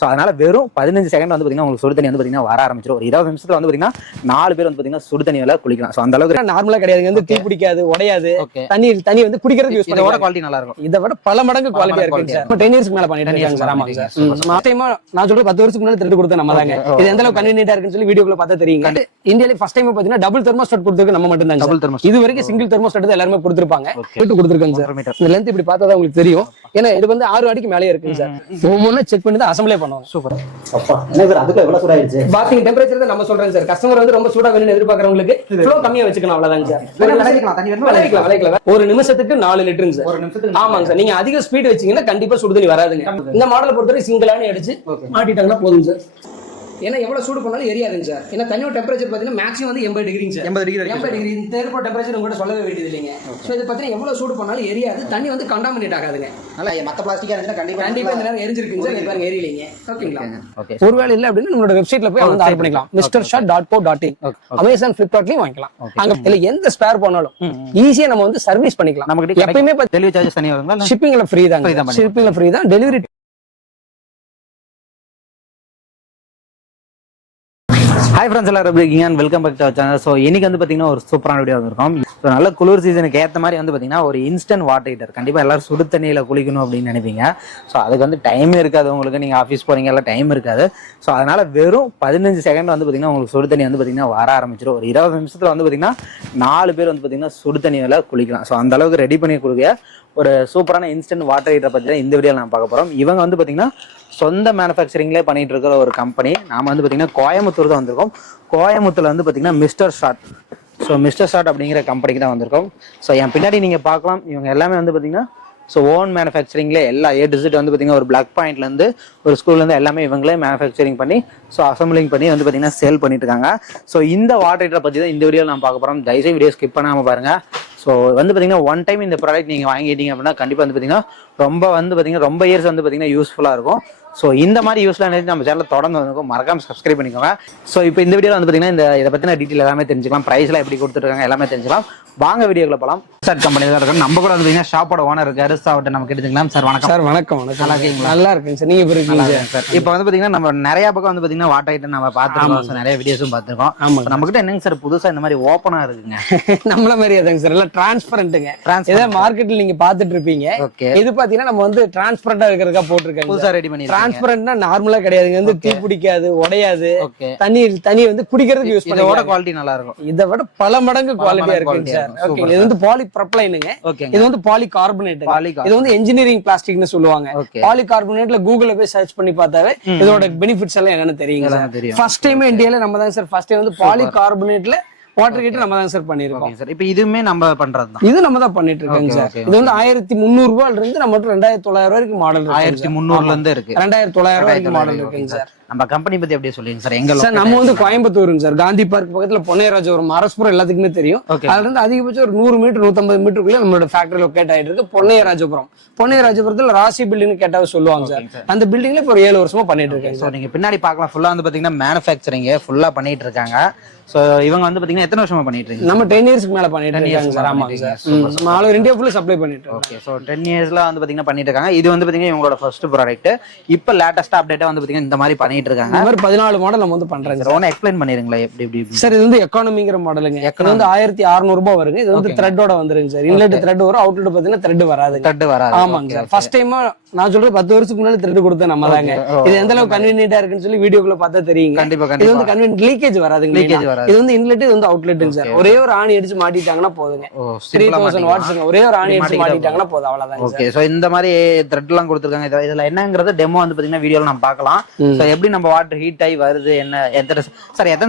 So அதனால வெறும் 15 second வந்து பார்த்தீங்கன்னா உங்களுக்கு சுடு தண்ணி வந்து பார்த்தீங்கன்னா வர ஆரம்பிச்சிடும். ஒரு 20 நிமிஷத்துல வந்து பார்த்தீங்கன்னா 4 பேர் வந்து பார்த்தீங்கன்னா சுடு தண்ணியில குளிக்கலாம். ஸோ அந்த அளவுக்கு நார்மலா கிடையாது, வந்து தீ பிடிக்காது, உடையாது, தண்ணி வந்து குடிக்கிறதுக்கு யூஸ் இதோட குவாலிட்டி நல்லா இருக்கும். இதை விட பல மடங்கு குவாலிட்டியா இருக்கு சார். 10 இயர்ஸ்க்கு மேல பண்ணிட்டு இருக்காங்க சார். ஆமாங்க சார். லாஸ்ட் டைம் நான் சொல்றது 10 வருஷத்துக்கு முன்னாடி திருட்டு கொடுத்தோம் நம்ம தாங்க. இது எந்த அளவுக்கு கன்வீனியன்ட்டா இருக்குன்னு சொல்லி வீடியோக்குள்ள பார்த்தா தெரியுங்க. இந்தியால ஃபர்ஸ்ட் டைம் பாத்தீங்கன்னா டபுள் தெர்மோஸ்டாட் கொடுத்துருக்கு நம்ம மட்டும் தான். இது வரைக்கும் சிங்கிள் தெர்மோஸ்டாட் தான் எல்லாரும் கொடுத்திருப்பாங்க. போட்டு கொடுத்திருக்காங்க சார். இந்த லெந்த் இப்படி பார்த்தா தான் உங்களுக்கு தெரியும். ஏன்னா இது வந்து 6 அடிக்கு மேலே இருக்குங்க சார். ஒவ்வொன்றும் செக் பண்ணி தான் அசம்பிளே பண்ணுவோம். சூப்பர். அப்பா என்ன சார் அதுக்கு எவ்வளவு சூடாயிருச்சு? பாத்திங் டெம்பரேச்சர் தான் நம்ம சொல்றேன் சார். கஸ்டமர் வந்து ரொம்ப சூடா வேணும்னு எதிர்பார்க்கறவங்களுக்கு ஃப்ளோ கம்மியா வச்சுக்கணும் அவ்வளவுதாங்க சார். வளைக்கலாம். ஒரு நிமிஷத்துக்கு 4 லிட்டருங்க சார். ஒரு நிமிஷத்துக்கு ஆமாங்க சார். நீங்க அதிக ஸ்பீட் வச்சீங்கன்னா கண்டிப்பா சுடுதண்ணி வராதுங்க. இந்த மாடலை பொறுத்தவரை சிங்கிளானே அடிச்சு மாட்டிட்டாங்கன்னா போதும் சார். ஏன்னா எவ்வளவு சூடு பண்ணாலும் எரியாதுங்க சார். ஏன்னா தண்ணியோட டெம்பரேச்சர் பாத்தீங்கன்னா மேக்ஸிமம் வந்து 80 டிகிரிங்க சார். 80 டிகிரி இந்த ஏர்போர்ட் டெம்பரேச்சர் கூட சொல்லவே வேண்டியது இல்லைங்க. ஸோ இது பார்த்தீங்கன்னா எவ்வளவு சூடு பண்ணாலும் எரியாது. தண்ணி வந்து கண்டாமினேட் ஆகாதுங்க. நல்லா மற்ற பிளாஸ்டிக்கா இருந்தா கண்டிப்பா இந்த நேரம் எரிஞ்சிருக்குங்க சார். பாருங்க எரியலைங்க. ஓகேங்களா? ஓகே. ஒருவேளை இல்ல அப்படின்னா நம்மளோட வெப்சைட்ல போய் வந்து ஆர்டர் பண்ணிக்கலாம். Mr.SHOT.co.in Amazon Flipkartலயும் வாங்கிக்கலாம். அங்க இல்ல எந்த ஸ்பேர் பண்ணாலும் ஈஸியா நம்ம வந்து சர்வீஸ் பண்ணிக்கலாம். நமக்கு எப்பயுமே டெலிவரி சார்ஜஸ் தனியா வருங்களா? ஷிப்பிங்ல ஃப்ரீ தான். ஷிப்பிங்ல ஃப்ரீ தான். டெலிவரி ஹாய் ஃப்ரெண்ட்ஸ், எல்லாரும் எப்படி இருக்கீங்க? And welcome back to our channel. So இன்னைக்கு வந்து பார்த்தீங்கன்னா ஒரு சூப்பரான வீடியோ வந்திருக்கோம். ஸோ நல்ல குளிர் சீசனுக்கு ஏற்ற மாதிரி வந்து பார்த்தீங்கன்னா ஒரு இன்ஸ்டன்ட் வாட்டர் ஹீட்டர். கண்டிப்பாக எல்லாரும் சுடு தண்ணியில் குளிக்கணும் அப்படின்னு நினைப்பீங்க. ஸோ அதுக்கு வந்து டைம் இருக்காது உங்களுக்கு. நீங்கள் ஆஃபீஸ் போகிறீங்க எல்லாம் டைம் இருக்காது. ஸோ அதனால் வெறும் 15 செகண்ட் வந்து பார்த்தீங்கன்னா உங்களுக்கு சுடு தண்ணி வந்து பார்த்தீங்கன்னா வர ஆரம்பிச்சிடும். ஒரு 20 நிமிஷத்தில் வந்து பார்த்தீங்கன்னா 4 பேர் வந்து பார்த்தீங்கன்னா சுடு தண்ணியில் குளிக்கலாம். ஸோ அந்த அளவுக்கு ரெடி பண்ணி கொடுக்க ஒரு சூப்பரான இன்ஸ்டன்ட் வாட்டர் ஹீட்டரை பற்றி தான் இந்த வீடியோவில் நான் பார்க்க போகிறோம். இவங்க வந்து பார்த்தீங்கன்னா சொந்த மேனுஃபேக்சரிங்லேயே பண்ணிட்டு இருக்கிற ஒரு கம்பெனி. நாம் வந்து பார்த்தீங்கன்னா கோயம்புத்தூர் தான் வந்திருக்கோம். கோயம்புத்தூர்ல வந்து பார்த்தீங்கன்னா Mr.SHOT. ஸோ Mr.SHOT அப்படிங்கிற கம்பெனிக்கு தான் வந்திருக்கோம். ஸோ என் பின்னாடி நீங்கள் பார்க்கலாம், இவங்க எல்லாமே வந்து பார்த்தீங்கன்னா ஸோ ஓன் மேனுஃபேக்சரிங்ல எல்லா A to Z வந்து பார்த்தீங்கன்னா ஒரு பிளாக் பாயிண்ட்லேருந்து ஒரு ஸ்கூல்லேருந்து எல்லாமே இவங்களே மேனுஃபேக்சரிங் பண்ணி ஸோ அசம்பிளிங் பண்ணி வந்து பார்த்தீங்கன்னா சேல் பண்ணிட்டு இருக்காங்க. ஸோ இந்த வாட்டர் ஹீட்டரை பற்றி தான் இந்த வீடியோவில் நான் பார்க்க போகிறோம். தயவுசெய்து வீடியோ ஸ்கிப் பண்ணாமல் பாருங்க. ஸோ வந்து பார்த்தீங்கன்னா ஒன் டைம் இந்த ப்ராடக்ட் நீங்கள் வாங்கிட்டீங்க அப்படின்னா கண்டிப்பாக வந்து பார்த்தீங்கன்னா ரொம்ப இயர்ஸ் வந்து பார்த்தீங்கன்னா யூஸ்ஃபுல்லாக இருக்கும். ஸோ இந்த மாதிரி யூஸ்லாம் நம்ம சேனலில் தொடர்ந்து வந்துருக்கும். மறக்காம சப்ஸ்கிரைப் பண்ணிக்கோங்க. ஸோ இப்போ இந்த வீடியோவில் வந்து பார்த்தீங்கன்னா இதை பற்றின டீட்டெயில் எல்லாமே தெரிஞ்சுக்கலாம். ப்ரைஸ்லாம் எப்படி கொடுத்துருக்காங்க எல்லாமே தெரிஞ்சுக்கலாம். வாங்க வீடியோக்குள்ள போகலாம். சார் கம்பெனி தான் இருக்கும். நம்ம கூட வந்து பார்த்தீங்கன்னா ஷாப்போட ஓனர் இருக்காரு. அவர்கிட்ட நம்ம கேட்டுக்கலாம். சார் வணக்கம். சார் வணக்கம். நல்லா இருக்கீங்களா? நல்லா இருக்குங்க சார். நீங்கள் இருக்கீங்க சார். இப்போ வந்து பார்த்தீங்கன்னா நம்ம நிறைய பக்கம் வந்து பார்த்தீங்கன்னா வாட்டர் ஹீட்டர் நம்ம பார்த்துருக்கோம். நிறைய வீடியோஸும் பார்த்துருக்கோம். ஆமாம். நம்ம கிட்ட என்னங்க சார் புதுசாக இந்த மாதிரி ஓப்பனாக இருக்குங்க? நம்மள மாதிரி அதாங்க சார். எல்லாம் டிரான்ஸ்பரண்ட்டுங்க. ஏதாவது மார்க்கெட்டில் நீங்கள் பார்த்துட்டு இருப்பீங்க. ஓகே. இது பார்த்தீங்கன்னா நம்ம வந்து டிரான்ஸ்பரண்டா இருக்கிறதுக்கா போட்டிருக்காங்க. புதுசாக ரெடி பண்ணி டிரான்ஸ்பரண்ட்னா நார்மலா கிடையாதுங்க. வந்து தீ பிடிக்காது, உடையாது, தண்ணி வந்து குடிக்கிறதுக்கு யூஸ் பண்ணி இதோட குவாலிட்டி நல்லா இருக்கும். இதை விட பல மடங்கு குவாலிட்டியா இருக்குங்க சார். ஓகே. இது வந்து பாலிப்ரொபைலனுங்க. இது வந்து பாலிகார்பனேட். இது வந்து இன்ஜினியரிங் பிளாஸ்டிக்னு சொல்லுவாங்க. பாலிகார்பனேட்ல கூகுள்ல போய் சர்ச் பண்ணி பார்த்தாவே இதோட பெனிஃபிட்ஸ் எல்லாம் என்னன்னு தெரியுங்க. ஃபர்ஸ்ட் டைம் இந்தியால நம்ம தான் சார் ஃபர்ஸ்ட் டைம் வந்து பாலிகார்பனேட்ல வாட்டர் ஹீட்டர் நம்ம தான் சார் பண்ணிருக்கோம் சார். இப்போ இதுவுமே நம்ம பண்றது தான். இது நம்ம தான் பண்ணிட்டு இருக்கோங்க சார். இது வந்து 1300 ரூபாயில இருந்து நம்ம 2900 வரைக்கும் மாடல் இருக்கு. 1300ல இருந்து இருக்கு. 2900 வரைக்கும் மாடல் இருக்குங்க சார். நம்ம கம்பெனி பத்தி அப்படியே சொல்லுங்க சார். எங்க சார் நம்ம வந்து கோயம்புத்தூருங்க சார். காந்தி பார்க் பக்கத்துல பொன்னையராஜபுரம், அரஸ்புரம் எல்லாத்துக்குமே தெரியும். அதுல இருந்து அதிகபட்சம் ஒரு 100 மீட்டர் 150 மீட்டருக்குள்ள நம்மளோட ஃபேக்டரி லொக்கேட் ஆயிட்டு இருக்கு. பொன்னையராஜபுரத்துல ராசி பில்டிங் கேட்டாவே சொல்லுவாங்க சார். அந்த பில்டிங்ல இப்போ 7 வருஷமா பண்ணிட்டு இருக்காங்க சார். நீங்க பின்னாடி பார்க்கலாம். ஃபுல்லா வந்து பாத்தீங்கன்னா மேனுஃபேக்சரிங் ஃபுல்லா பண்ணிட்டு இருக்காங்க. சோ இவங்க வந்து பாத்தீங்கன்னா எத்தனை வருஷமா பண்ணிட்டு இருக்காங்க? நம்ம 10 இயர்ஸ்க்கு மேல பண்ணிட்டு இருக்காங்க சார். ஆமாங்க சார். ஆல் ஓவர் இந்தியா ஃபுல்லா சப்ளை பண்ணிட்டு இருக்கோம். ஓகே. சோ 10 இயர்ஸ்ல வந்து பாத்தீங்கன்னா பண்ணிட்டு இருக்காங்க. இது வந்து பாத்தீங்கன்னா இவங்களோட ஃபர்ஸ்ட் ப்ராடக்ட். இப்போ லேட்டஸ்ட் அப்டேட்டா வந்து பாத்தீங்கன்னா இந்த மாதிரி பண்ணிட்டு இருக்காங்க. இந்த மாதிரி 14 மாடல் நம்ம வந்து பண்றோம் சார். ஒன்னு எக்ஸ்பிளைன் பண்ணிருங்களா எப்படி சார்? இது வந்து எக்கானமிங்கிற மாடலுங்க. இது வந்து 1600 ரூபாய் வருங்க. இது வந்து த்ரெட்டோட வந்துருங்க சார். இன்லெட் த்ரெட் வரும், அவுட்லெட் பாத்தீங்கன்னா த்ரெட் வராது. த்ரெட் வராது. ஆமாங்க சார். ஃபர்ஸ்ட் டைம் நான் சொல்றது 10 வருஷத்துக்கு முன்னாடி த்ரெட் கொடுத்தேன் நம்ம தாங்க. இது எந்த அளவுக்கு கன்வீனியன்ட்டா இருக்குன்னு சொல்லி வீடியோக்குள்ள பார்த்தா தெரியுங்க. கண்டிப்பா. இது வந்து கன்வீனியன்ட் லீக்கேஜ் வராதுங்க. இது வந்து இன்லெட், இது வந்து அவுட்லெட்டுங்க சார். ஒரே ஒரு ஆணி அடிச்சு மாட்டிட்டாங்கன்னா போதுங்க. 3000 வாட்ஸ்ங்க. ஒரே ஒரு ஆணி அடிச்சு மாட்டிட்டாங்கன்னா போதும், அவ்வளவுதான். ஓகே. சோ இந்த மாதிரி த்ரெட் எல்லாம் கொடுத்திருக்காங்க. இதுல என்னங்கறது டெமோ வந்து பாத்தீங்கன்னா வீடியோல நம்ம பார்க்கலாம். சோ எப்படி நம்ம வாட்டர் ஹீட் ஆகி வருது, என்ன எத்தனை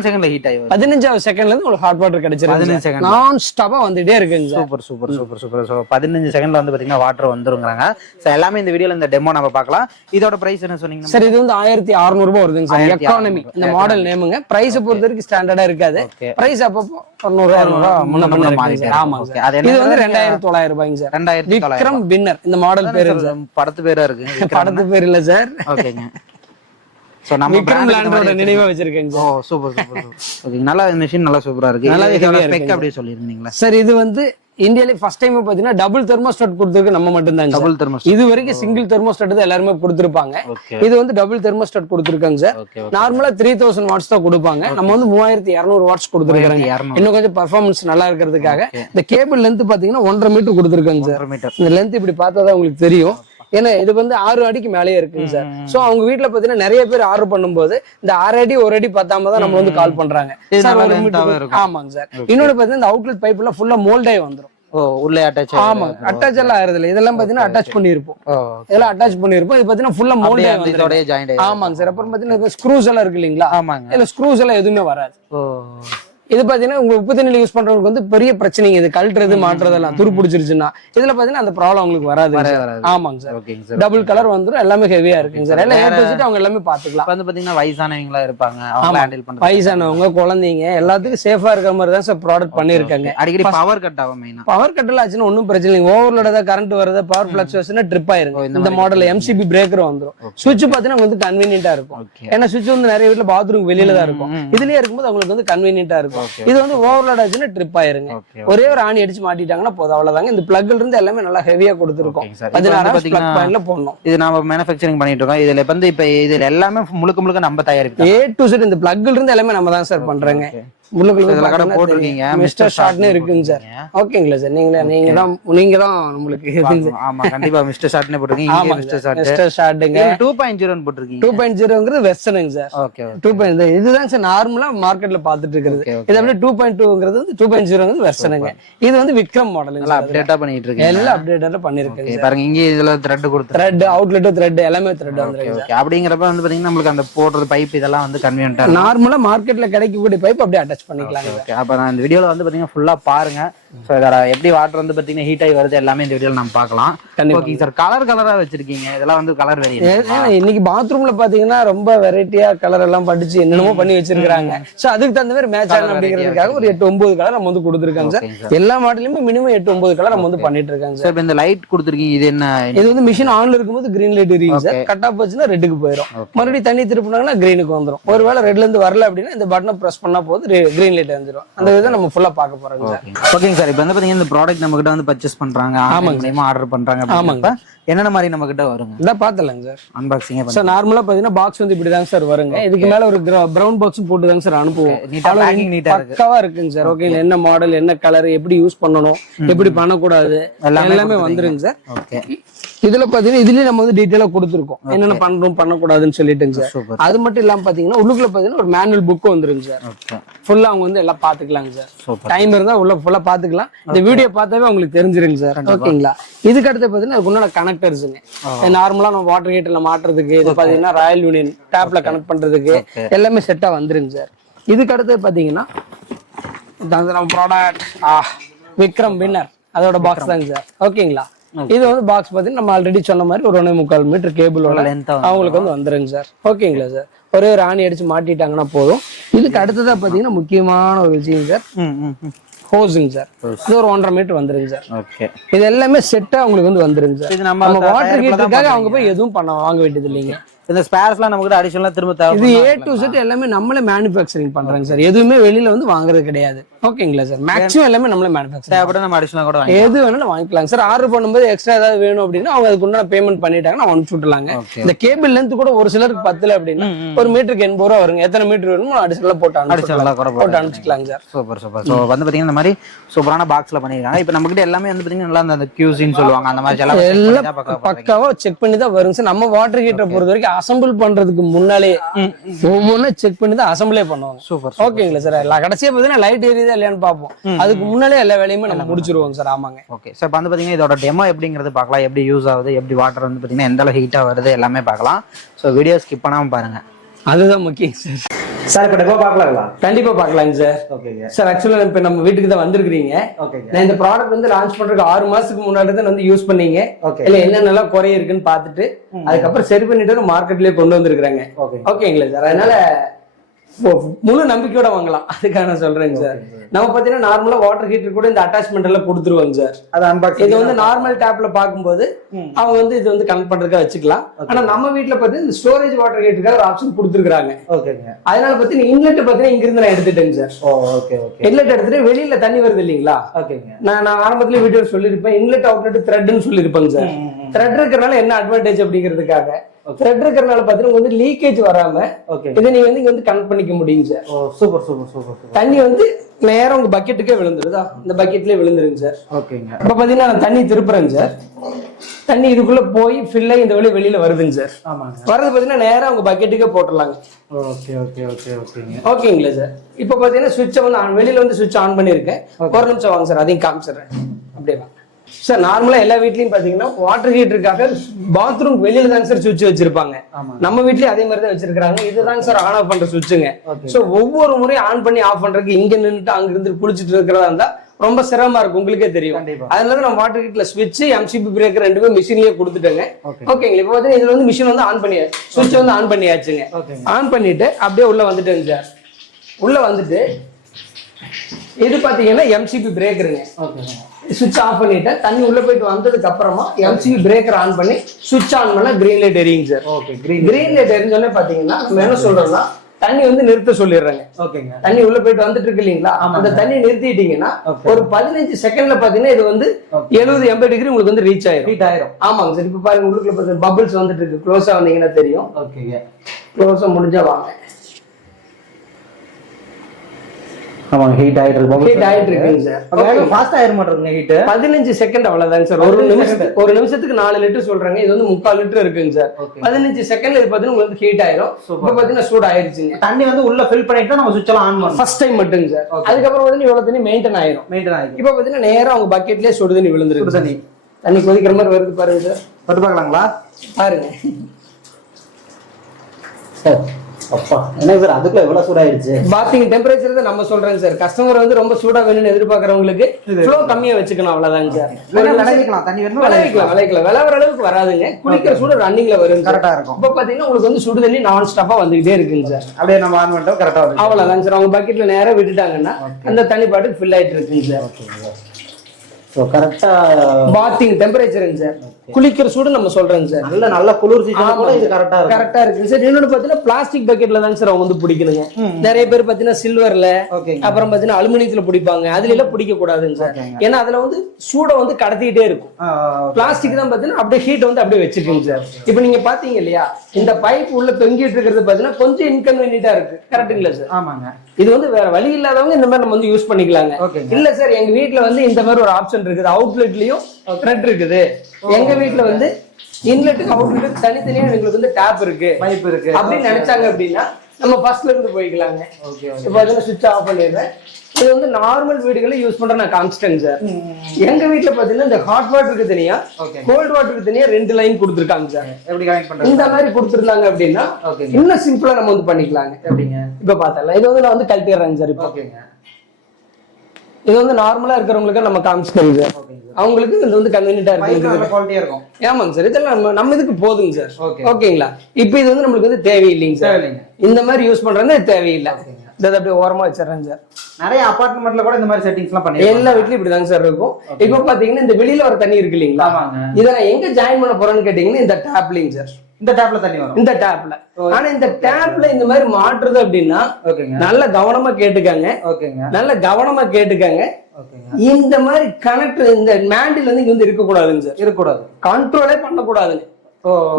செகண்ட்ல ஹீட் ஆகி வருது? 15 செகண்ட்ல இருந்து உங்களுக்கு ஹாட் வாட்டர் கிடைச்சிரும். 15 செகண்ட் நான் ஸ்டாப்பா வந்துட்டே இருக்குங்க. Super super super super. So 15 செகண்ட்ல வந்து பாத்தீங்கன்னா வாட்டர் வந்துருங்கறாங்க. சோ எல்லாமே இந்த வீடியோல இந்த டெமோ நம்ம பார்க்கலாம். இதோட பிரைஸ் என்ன சொன்னீங்க சார்? இது வந்து 1600 ரூபாய் வருதுங்க சார். எக்கானமி இந்த மாடல் நேமுங்க. பிரைஸ் பொறுத்த வரைக்கும் ஸ்டாண்டர்டா இருக்காது. பிரைஸ் அப்பப்போ 100 முன்ன பின்ன மாறி. ஆமாங்க சார். இது வந்து 2900 ரூபாய்ங்க சார். 2900. விக்ரம் வின்னர் இந்த மாடல் பேரு சார். படத்து பேரா இருக்கு. படத்து பேர் இல்ல சார். ஓகேங்க. சோ நம்ம விக்ரம் லேண்டரோட நினைவா வச்சிருக்கேங்க சார். ஓ சூப்பர் சூப்பர். ஓகே. நல்ல மெஷின் நல்லா சூப்பரா இருக்கு. நல்லா ஸ்பெக் அப்படியே சொல்லிருந்தீங்களா சார்? இது வந்து இந்தியாலே ஃபர்ஸ்ட் டைம் பாத்தீங்கன்னா டபுள் தெர்மோஸ்டாட் கொடுத்துருக்கு நம்ம மட்டும் தான். டபுள் தெர்மோஸ்டாட் இது வரைக்கும் சிங்கிள் தெர்மோஸ்டாட் தான் எல்லாருமே கொடுத்துருப்பாங்க. இது வந்து டபுள் தெர்மோஸ்டாட் கொடுத்துருக்காங்க சார். நார்மலா 3000 வாட்ஸ் தான் கொடுப்பாங்க, நம்ம வந்து 3200 வாட்ஸ் கொடுத்துருக்காங்க. இன்னும் கொஞ்சம் பெர்ஃபார்மன்ஸ் நல்லா இருக்கிறதுக்காக இந்த கேபிள் லென்த் பாத்தீங்கன்னா 1.5 மீட்டர் கொடுத்துருக்காங்க சார். இந்த லென்த் இப்படி பார்த்தா தான் உங்களுக்கு தெரியும். ஏன்னா இது வந்து 6 அடிக்கு மேலேயே இருக்குங்க சார். சோ அவங்க வீட்டுல பாத்தீங்கன்னா நிறைய பேர் ஆர்டர் பண்ணும்போது இந்த 6 அடி 1 அடி பத்தாம தான் நம்ம வந்து கால் பண்றாங்க. ஆமாங்க சார். இன்னொன்னு பாத்தீங்கன்னா இந்த அவுட்லெட் பைப் எல்லாம் ஃபுல்லா மோல்டாகி வந்துரும். உள்ள அட்டாச். ஆமா, அட்டாச் எல்லாம் ஆகுறது இல்ல. இதெல்லாம் பாத்தீங்கன்னா அட்டாச் பண்ணிருப்போம். இதெல்லாம் அட்டாச் பண்ணிருப்போம். இது பாத்தீங்கன்னா ஃபுல்லா மோல்டாகி வந்துரும். ஆமாங்க சார். அப்புறம் பாத்தீங்கன்னா ஸ்க்ரூஸ் எல்லாம் இருக்கு இல்லீங்களா? ஆமாங்க. இல்ல ஸ்க்ரூஸ் எல்லாம் எதுவுமே வராது. இது பாத்தீங்கன்னா உங்களுக்கு உப்பு தண்ணியில யூஸ் பண்றவங்களுக்கு வந்து பெரிய பிரச்சனைங்க. இது கழட்டுறது மாட்டுறதெல்லாம் துரு பிடிச்சிருச்சுன்னா இதுல பாத்தீங்கன்னா அந்த ப்ராப்ளம் உங்களுக்கு வராது. ஆமாங்க சார். டபுள் கலர் வந்துரும். எல்லாமே ஹெவியா இருக்குங்க சார். எல்லாம் ஏற்ற வச்சுட்டு அவங்க எல்லாமே பாத்துக்கலாம். வந்து பாத்தீங்கன்னா வயசானவங்களா இருப்பாங்க, வயசானவங்க, குழந்தைங்க எல்லாத்துக்கும் சேஃபா இருக்கிற மாதிரி தான் சார் ப்ராடக்ட் பண்ணிருக்காங்க. அடிக்கடி பவர் கட் ஆகும். பவர் கட் எல்லாம் ஆச்சுன்னா ஒன்னும் பிரச்சனை இல்லைங்க. ஓவர்லோட ஏதாவது கரண்ட் வருது, பவர் பிளக்சுவேஷன் ட்ரிப் ஆயிருங்க. இந்த மாடல் MCB பிரேக்கர் வந்துரும். சுவிட்ச் பாத்தீங்கன்னா வந்து கன்வீனியன்டா இருக்கும். ஏன்னா சுவிட்ச் வந்து நிறைய வீட்டுல பாத்ரூம் வெளியில தான் இருக்கும். இதுலயே இருக்கும்போது அவங்களுக்கு வந்து கன்வீனியன்டா இருக்கும். இது வந்து ஓவர்லோட் ஆச்சுன்னா ட்ரிப் ஆயிருங்க. ஒரே ஒரு ஆணி அடிச்சு மாட்டிட்டாங்கன்னா போதும், அவ்வளவுதாங்க. இந்த பிளக்ல இருந்து எல்லாமே நல்லா ஹெவியா கொடுத்துருக்கோம். 16 பிளக் பாயிண்ட்ல போடணும். இது நாம மேனுஃபேக்சரிங் பண்ணிட்டு இருக்கோம். இதுல வந்து இப்ப இதுல எல்லாமே முழுக்க நம்ம தயாரிப்போம். A to Z இந்த பிளக்ல இருந்து எல்லாமே நம்ம தான் சார் பண்றோங்க. போட்டிருக்கீங்க மிஸ்டர் ஷாட்னு இருக்குங்க சார். ஓகேங்களா சார்? நீங்க தான் உங்களுக்கு. ஆமா, கண்டிப்பா மிஸ்டர் ஷாட்னே போட்டிருக்கீங்க. மிஸ்டர் ஷாட்ங்க 2.0 ன்னு போட்டிருக்கீங்க. 2.0ங்கிறது வெர்ஷனுங்க சார். ஓகே. 2.0 இதுதான் சார் நார்மலா மார்க்கெட்ல பாத்துட்டு இருக்குது. இது அப்படியே 2.2ங்கிறது வந்து 2.0ங்கிறது வெர்ஷனுங்க. இது வந்து விக்ரம் மாடல். எல்லாம் அப்டேட்டா பண்ணிட்டு இருக்கீங்க. எல்லாம் அப்டேட்டா பண்ணிருக்கீங்க. பாருங்க இங்க இதுல த்ரெட் கொடுத்து த்ரெட் அவுட்லெட் த்ரெட் எல்லாமே த்ரெட் வந்துருக்கு. ஓகே. அப்படிங்கறப்ப வந்து பாத்தீங்கன்னா நமக்கு அந்த போடுறது பைப் இதெல்லாம் வந்து கன்வீனியன்ட்டா நார்மலா மார்க்கெட்ல கிடைக்கக்கூடிய பைப் அப்படியே அட்டாச் பண்ணிக்கலாம். ஓகே. அப்ப நான் இந்த வீடியோல வந்து பாத்தீங்கன்னா ஃபுல்லா பாருங்க. சோ இதோட எப்படி வாட்டர் வந்து பாத்தீங்கன்னா ஹீட் ஆகி வருது எல்லாமே இந்த வீடியோல நம்ம பார்க்கலாம். Okay sir. கலரா வச்சிருக்கீங்க. இதெல்லாம் வந்து கலர் வேரியன்ட். இன்னைக்கு பாத்ரூம்ல பாத்தீங்கன்னா ரொம்ப வெரைட்டியா கலர் எல்லாம் படிச்சு என்னென்னமோ பண்ணி வச்சிருக்காங்க. சோ அதுக்கு தகுந்த மாதிரி மேட்ச் ஆகணும் அப்படிங்கிறதுக்காக ஒரு 8-9 கலர் நம்ம வந்து கொடுத்துருக்காங்க சார். எல்லா மாடலுமே மினிமம் 8-9 கலர் நம்ம வந்து பண்ணிட்டு இருக்காங்க சார். இந்த லைட் கொடுத்துருக்கீங்க. இது என்ன? இது வந்து மிஷின் ஆன்ல இருக்கும்போது கிரீன் லைட் எரியும் சார். கட் ஆஃப் வச்சுன்னா ரெட்டுக்கு போயிடும். மறுபடியும் தண்ணி திருப்பினாங்கன்னா கிரீனுக்கு வந்துடும். ஒருவேளை ரெட்ல இருந்து வரல அப்படின்னா இந்த பட்டனை பிரஸ் பண்ணா போது கிரீன் லைட் வந்துடும். அந்த விதம் நம்ம ஃபுல்லா பார்க்க போறோம் சார். ஓகேங்க சார். இப்போ வந்து பாத்தீங்கன்னா இந்த ப்ராடக்ட் நம்ம கிட்ட வந்து பர்ச்சேஸ் பண்றாங்க, ஆன்லைன்லயே ஆர்டர் பண்றாங்க. ஆமாங்க. என்னென்ன மாதிரி நம்ம கிட்ட வருங்க? இத பாத்தலங்க சார். அன்பாக்சிங் சார் நார்மலா பாத்தீங்கன்னா பாக்ஸ் வந்து இப்படி தாங்க சார் வருங்க. இதுக்கு மேல ஒரு பிரவுன் பாக்ஸ் போட்டு தாங்க சார் அனுப்புவோம். பக்காவா இருக்குங்க சார். ஓகே. என்ன மாடல், என்ன கலர், எப்படி யூஸ் பண்ணணும், எப்படி பண்ணக்கூடாது எல்லாமே வந்துருங்க சார். ஓகே. இதுல பாத்தீங்கன்னா இதுலயே நம்ம வந்து டீடைலா கொடுத்துருக்கோம் என்னென்ன பண்றோம் பண்ணக்கூடாதுன்னு சொல்லிட்டுங்க சார். அது மட்டும் இல்லாம பாத்தீங்கன்னா உள்ளுக்குள்ள பாத்தீங்கன்னா ஒரு மேனுவல் புக் வந்துருங்க சார். ஃபுல்லா அவங்க வந்து எல்லாம் பாத்துக்கலாங்க சார். டைம் இருந்தா உள்ள ஃபுல்லா பாத்துக்கலாம். இந்த வீடியோ பார்த்தாவே உங்களுக்கு தெரிஞ்சிருங்க சார். ஓகேங்களா? இதுக்கு அடுத்து பாத்தீங்கன்னா அதுக்கு உண்டான கனெக்டர்ஸுங்க. நார்மலா நம்ம வாட்டர் ஹீட்டர்ல மாட்டுறதுக்கு, இது பாத்தீங்கன்னா ராயல் யூனியன் டேப்ல கனெக்ட் பண்றதுக்கு எல்லாமே செட்டா வந்துருங்க சார். இதுக்கு அடுத்து பாத்தீங்கன்னா நம்ம ப்ராடக்ட் விக்ரம் வின்னர் அதோட பாக்ஸ் தாங்க சார். ஓகேங்களா? இது வந்து பாக்ஸ் பாத்தீங்கன்னா நம்ம ஆல்ரெடி சொன்ன மாதிரி ஒரு 1.25 மீட்டர் கேபிளோட அவங்களுக்கு வந்து வந்துருங்க சார். ஓகேங்களா சார்? ஒரே ஒரு ஆணி அடிச்சு மாட்டிட்டாங்கன்னா போதும். இதுக்கு அடுத்ததா பாத்தீங்கன்னா முக்கியமான ஒரு விஷயம் சார், ஹோஸுங்க சார். இது ஒரு 1.5 மீட்டர் வந்துருங்க சார். ஓகே. இது எல்லாமே செட்டா உங்களுக்கு வந்து வந்துருங்க சார். இது நம்ம வாட்டர் ஹீட்டருக்காக அவங்க போய் எதுவும் வாங்க வேண்டியது இல்லைங்க. இந்த ஸ்பேர்ஸ்லாம் நமக்கு அடிஷனலா திரும்ப தேவை. இது A to Z எல்லாமே நம்மளே மேனுஃபேக்சரிங் பண்றாங்க சார். எதுவுமே வெளியில வந்து வாங்குறது கிடையாது. ஓகேங்களா சார்? மேக்ஸிமம் எல்லாமே நம்மளே மேனுஃபேக்சர். தேவைப்பட்ட நம்ம அடிஷனலா கூட வாங்கிக்கலாம். எது வேணாலும் வாங்கிக்கலாம் சார். ஆர்டர் பண்ணும்போது எக்ஸ்ட்ரா ஏதாவது வேணும் அப்படின்னா அவங்க அதுக்கு உண்டான பேமெண்ட் பண்ணிட்டாங்கன்னா அனுப்பிச்சு விட்டுலாங்க. இந்த கேபிள் லென்த் கூட ஒரு சிலருக்கு பத்தல அப்படின்னா ஒரு மீட்டருக்கு 80 ரூபா வருங்க. எத்தனை மீட்டர் வேணுமோ அடிஷனலா போட்டு அனுப்பிச்சுக்கலாங்க சார். Super super. ஸோ வந்து பாத்தீங்கன்னா இந்த மாதிரி சூப்பரான பாக்ஸ்ல பண்ணிருக்காங்க. இப்போ நம்ம கிட்ட எல்லாமே வந்து பாத்தீங்கன்னா நல்லா அந்த QCன்னு சொல்லுவாங்க அந்த மாதிரி எல்லாம் பக்காவா செக் பண்ணி தான் வருங்க சார். நம்ம வாட்டர் ஹீட்டரை பொறுத்த வரைக்கும் அசம்பிள் பண்றதுக்கு முன்னாலே ஒவ்வொன்னு செக் பண்ணி தான் அசம்பிளே பண்ணுவாங்க. சூப்பர். ஓகேங்களா சார்? கடைசியா பாத்தீங்கன்னா லைட் எரியுதா இல்லையான்னு பாப்போம். அதுக்கு முன்னாலே எல்லா வேலையுமே நம்ம முடிச்சிருவோம் சார். ஆமாங்க. Okay sir. வந்து பாத்தீங்கன்னா இதோட டெமோ எப்படிங்கிறது பார்க்கலாம். எப்படி யூஸ் ஆகுது, எப்படி வாட்டர் வந்து பாத்தீங்கன்னா எந்த அளவு ஹீட்டா வருது எல்லாமே பார்க்கலாம். ஸோ வீடியோ ஸ்கிப் பண்ணாம பாருங்க. அதுதான் முக்கியம் சார். சார் இப்போ டெமோ பார்க்கலாங்களா? கண்டிப்பா பார்க்கலாங்க சார். ஓகேங்க சார். ஆக்சுவலா இப்போ நம்ம வீட்டுக்கு தான் வந்திருக்கீங்க. ஓகேங்க. நான் இந்த ப்ராடக்ட் வந்து லான்ச் பண்றதுக்கு 6 மாசத்துக்கு முன்னாடி தான் வந்து யூஸ் பண்ணீங்க. இல்ல என்னென்னலாம் குறை இருக்குன்னு பார்த்துட்டு அதுக்கப்புறம் சரி பண்ணிட்டு மார்க்கெட்லயே கொண்டு வந்திருக்காங்க. ஓகேங்களா சார்? அதனால முழு நம்பிக்கையோட வாங்கலாம். அதுக்காக நான் சொல்றேங்க சார். நம்ம பாத்தீங்கன்னா நார்மலா வாட்டர் ஹீட்டர் கூட இந்த அட்டாச்மெண்ட் எல்லாம் கொடுத்துருவாங்க சார். இது வந்து நார்மல் டேப்ல பாக்கும்போது அவங்க வந்து இது வந்து கனெக்ட் பண்றதுக்காக வச்சுக்கலாம். ஆனா நம்ம வீட்டுல பாத்தீங்கன்னா இந்த ஸ்டோரேஜ் வாட்டர் ஹீட்டருக்காக ஒரு ஆப்ஷன் கொடுத்துருக்காங்க. அதனால பாத்தீங்கன்னா இன்லெட் பாத்தீங்கன்னா இங்க இருந்து நான் எடுத்துட்டேங்க சார். இன்லெட் எடுத்துட்டு வெளியில தண்ணி வருது இல்லீங்களா, நான் ஆரம்பத்துல வீடியோ சொல்லிருப்பேன் இன்லெட் அவுட்லெட் த்ரெட்னு சொல்லிருப்பேங்க சார். த்ரெட் இருக்கிறனால என்ன அட்வான்டேஜ் அப்படிங்கிறதுக்காக, த்ரெட் இருக்கிறனால பாத்தீங்கன்னா வந்து லீக்கேஜ் வராம இதை நீங்க வந்து இங்க வந்து கனெக்ட் பண்ணிக்க முடியுங்க சார். Super super super. தண்ணி வந்து நேரம் உங்க பக்கெட்டுக்கே விழுந்துருதா, இந்த பக்கெட்லயே விழுந்துருங்க சார். ஓகேங்க. இப்ப பாத்தீங்கன்னா நான் தண்ணி திருப்புறேங்க சார். தண்ணி இதுக்குள்ள போய் ஃபில் ஆகி இந்த வழி வெளியில வருதுங்க சார். வரது பாத்தீங்கன்னா நேரம் உங்க பக்கெட்டுக்கே போட்டுடலாங்க. ஓகே ஓகே ஓகே ஓகேங்க. ஓகேங்களா சார். இப்ப பாத்தீங்கன்னா சுவிட்சை வந்து வெளியில வந்து சுவிட்ச் ஆன் பண்ணிருக்கேன். ஒரு நிமிஷம் வாங்க சார், அதையும் காமிச்சிடுறேன். அப்படியே வாங்க சார். நார்மலா எல்லா வீட்லயும் பாத்தீங்கன்னா வாட்டர் ஹீட்டருக்காக பாத்ரூம் வெளியில தாங்க சார் சுவிட்ச் வச்சிருப்பாங்க. நம்ம வீட்லயும் அதே மாதிரி தான் வச்சிருக்காங்க. இதுதாங்க சார் ஆன் ஆஃப் பண்ற சுவிட்சுங்க. சோ ஒவ்வொரு முறையும் ஆன் பண்ணி ஆஃப் பண்றதுக்கு இங்க நின்றுட்டு அங்க இருந்து குளிச்சுட்டு இருக்கிறதா இருந்தா ரொம்ப சிரமமா இருக்கும், உங்களுக்கே தெரியும். அதனால நம்ம வாட்டர் ஹீட்டர்ல ஸ்விட்ச் எம்சிபி பிரேக்கர் ரெண்டுமே மிஷின்லயே கொடுத்துட்டேங்க. ஓகேங்களா. இப்போ வந்து இதுல வந்து மிஷின் வந்து ஆன் பண்ணியாச்சு, சுவிட்ச் வந்து ஆன் பண்ணியாச்சுங்க. ஆன் பண்ணிட்டு அப்படியே உள்ள வந்துட்டேங்க சார். உள்ள வந்துட்டு இது பாத்தீங்கன்னா எம்சிபி பிரேக்கருங்க. சுவிட்ச் ஆஃப் பண்ணிட்டு தண்ணி உள்ள போயிட்டு வந்ததுக்கு அப்புறமா எம்சிபி பிரேக்கர் ஆன் பண்ணி சுவிட்ச் ஆன் பண்ணா கிரீன் லைட் எரியுங்க சார். கிரீன் லைட் எரிஞ்சோடனே பாத்தீங்கன்னா நம்ம என்ன சொல்றோம்னா தண்ணி வந்து நிறுத்த சொல்லிடுறாங்க. தண்ணி உள்ள போயிட்டு வந்துட்டு இருக்கு இல்லீங்களா, அந்த தண்ணி நிறுத்திட்டீங்கன்னா ஒரு 15 செகண்ட்ல பாத்தீங்கன்னா இது வந்து 70-80 டிகிரி உங்களுக்கு வந்து ரீச் ஆயிரும். ஆமாங்க சார். இப்ப பாருங்க உள்ளுக்குள்ள பபிள்ஸ் வந்துட்டு இருக்கு. க்ளோஸா வந்தீங்கன்னா தெரியும். க்ளோஸா முடிஞ்சா வாங்க. ஆமாங்க, ஹீட் ஆயிட்டு இருக்குங்க சார். ஃபாஸ்ட் ஆயிர மாட்டேங்குது ஹீட். 15 செகண்ட் அவ்வளவுதாங்க சார். ஒரு நிமிஷத்துக்கு 4 லிட்டர் சொல்றாங்க, இது வந்து 3/4 லிட்டர் இருக்குங்க சார். 15 செகண்ட்ல இது பாத்தீங்கன்னா உங்களுக்கு ஹீட் ஆயிரும். இப்ப பாத்தீங்கன்னா சூடு ஆயிருச்சுங்க. தண்ணி வந்து உள்ள ஃபில் பண்ணிட்டு நம்ம சுவிட்ச் எல்லாம் ஆன் பண்ணணும் ஃபர்ஸ்ட் டைம் மட்டும் சார். அதுக்கப்புறம் வந்து இவ்வளவு தண்ணி மெயின்டைன் ஆயிரும். இப்ப பாத்தீங்கன்னா நேரா உங்க பக்கெட்லயே சுடு தண்ணி விழுந்துருக்கு. தண்ணி கொதிக்கிற மாதிரி வருது பாருங்க சார். பட்டு பாக்கலாங்களா? பாருங்க சார். அப்பா என்ன சார் அதுக்குள்ள எவ்வளவு சூடாயிருச்சு. பாத்திங் டெம்பரேச்சர் தான் நம்ம சொல்றேன் சார். கஸ்டமர் வந்து ரொம்ப சூடா வேணும்னு எதிர்பார்க்கறவங்களுக்கு ஃப்ளோ கம்மியா வச்சுக்கணும், அவ்வளவுதாங்க சார். விளைவிக்கலாம், தண்ணி வேணும் விளைவிக்கலாம். விளைவர அளவுக்கு வராதுங்க. குளிக்கிற சூடு ரன்னிங்ல வரும், கரெக்டா இருக்கும். இப்ப பாத்தீங்கன்னா உங்களுக்கு வந்து சுடு தண்ணி நான் ஸ்டாப்பா வந்துகிட்டே இருக்குங்க சார். அப்படியே நம்ம ஆன் பண்ணிட்டோம், கரெக்டா வரும். அவ்வளவுதாங்க சார். அவங்க பக்கெட்ல நேரா விட்டுட்டாங்கன்னா அந்த தண்ணி பாட்டுக்கு ஃபில் ஆயிட்டு இருக்குங்க சார். கரெக்டா பாத்திங் டெம்பரேச்சருங்க சார். குளிக்கிற சூடு நம்ம சொல்றேங்க சார். நல்ல குளிர் சீசன் கூட இது கரெக்டா இருக்கு சார். இன்னொன்னு பாத்தீங்கன்னா பிளாஸ்டிக் பக்கெட்ல தாங்க சார் அவங்க வந்து பிடிக்கணுங்க. நிறைய பேர் பாத்தீங்கன்னா சில்வர்ல, அப்புறம் பாத்தீங்கன்னா அலுமினியத்துல பிடிப்பாங்க. அதுல எல்லாம் பிடிக்க கூடாதுங்க சார். ஏன்னா அதுல வந்து சூட வந்து கடத்திட்டே இருக்கும். பிளாஸ்டிக் தான் பாத்தீங்கன்னா அப்படியே ஹீட் வந்து அப்படியே வச்சிருக்கீங்க சார். இப்ப நீங்க பாத்தீங்க இல்லையா, இந்த பைப் உள்ள தொங்கிட்டு இருக்கிறது பாத்தீங்கன்னா கொஞ்சம் இன்கன்வீனியன்டா இருக்கு, கரெக்டுங்களா சார்? ஆமாங்க. இது வந்து வேற வழி இல்லாதவங்க இந்த மாதிரி நம்ம வந்து யூஸ் பண்ணிக்கலாங்க. இல்ல சார் எங்க வீட்டுல வந்து இந்த மாதிரி ஒரு ஆப்ஷன் இருக்குது, அவுட்லெட்லயும் த்ரெட் இருக்குது. எங்க வீட்டுல வந்து இன்லெட்டுக்கு அவுட்லெட்டுக்கு தனித்தனியா எங்களுக்கு வந்து டேப் இருக்கு, பைப் இருக்கு அப்படின்னு நினைச்சாங்க அப்படின்னா நம்ம ஃபர்ஸ்ட்ல இருந்து போய்க்கலாங்க. இப்போ அதில் சுவிட்ச் ஆஃப் பண்ணிடுறேன். இது வந்து நார்மல் வீடுகளில் யூஸ் பண்ற நான் காமிச்சிட்டேங்க சார். எங்க வீட்டுல பாத்தீங்கன்னா இந்த ஹாட் வாட்டருக்கு தனியா, கோல்ட் வாட்டருக்கு தனியா 2 லைன் கொடுத்துருக்காங்க சார். எப்படி கனெக்ட் பண்றாங்க இந்த மாதிரி கொடுத்துருந்தாங்க அப்படின்னா இன்னும் சிம்பிளா நம்ம வந்து பண்ணிக்கலாங்க. எப்படிங்க இப்ப பார்த்தல இது வந்து நான் வந்து கழட்டிடுறேங்க சார். இப்போ இது வந்து நார்மலா இருக்கிறவங்களுக்கு நம்ம காமிச்சிட்டோம் சார். அவங்களுக்கு இது வந்து கன்வீனியன்ட்டா இருக்கும். ஆமாங்க சார். இதெல்லாம் நம்ம இதுக்கு போதுங்க சார். ஓகேங்களா. இப்போ இது வந்து நம்மளுக்கு வந்து தேவையில்லைங்க சார். இந்த மாதிரி யூஸ் பண்றது தேவையில்லை. இதை அப்படியே ஓரமா வச்சிடறேன் சார். நிறைய அபார்ட்மெண்ட்ல கூட இந்த மாதிரி செட்டிங்ஸ் எல்லாம் பண்ணி எல்லா வீட்லயும் இப்படிதாங்க சார் இருக்கும். இப்ப பாத்தீங்கன்னா இந்த வெளியில வர தண்ணி இருக்கு இல்லீங்களா, இதை நான் எங்க ஜாயின் பண்ண போறேன்னு கேட்டீங்கன்னா இந்த டேப்லிங் சார். இந்த டேப்ல தண்ணி வரும், இந்த டேப்ல. ஆனா இந்த டேப்ல இந்த மாதிரி மாற்றுறது அப்படின்னா நல்ல கவனமா கேட்டுக்காங்க. நல்ல கவனமா கேட்டுக்காங்க. இந்த மாதிரி கனெக்ட் இந்த மேண்டில் வந்து இங்க வந்து இருக்கக்கூடாதுங்க சார். இருக்கக்கூடாது, கண்ட்ரோலே பண்ணக்கூடாதுங்க.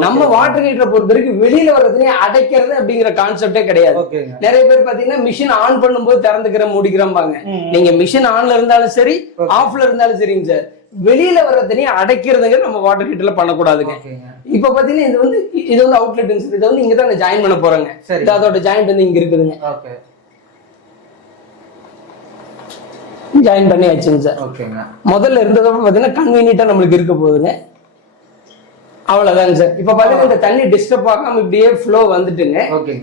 நம்ம வாட்டர் ஹீட்டரை பொறுத்த வரைக்கும் வெளியில வர்றதுனே அடைக்கிறது அப்படிங்கிற கான்செப்டே கிடையாது. நிறைய பேர் பாத்தீங்கன்னா மிஷின் ஆன் பண்ணும்போது திறந்துக்கிற முடிக்கிறம்பாங்க. நீங்க மிஷின் ஆன்ல இருந்தாலும் சரி, ஆஃப்ல இருந்தாலும் சரிங்க சார், வெளியில வர்ற தண்ணியை அடைக்கிறதுங்க நம்ம வாட்டர் ஹீட்டர்ல பண்ணக்கூடாதுங்க. இப்ப பாத்தீங்கன்னா இது வந்து அவுட்லெட், இதை வந்து இங்க தான் ஜாயின் பண்ண போறாங்க. அதோட ஜாயிண்ட் வந்து இங்க இருக்குதுங்க. ஜாயின் பண்ணி வச்சுங்க சார். முதல்ல இருந்ததோட பாத்தீங்கன்னா கன்வீனியன்ட்டா நம்மளுக்கு இருக்க போகுதுங்க. அவ்வளவுதாங்க சார். இப்ப பாத்தீங்கன்னா இந்த தண்ணி டிஸ்டர்ப் ஆகாம இப்படியே ஃப்ளோ வந்துட்டுங்க.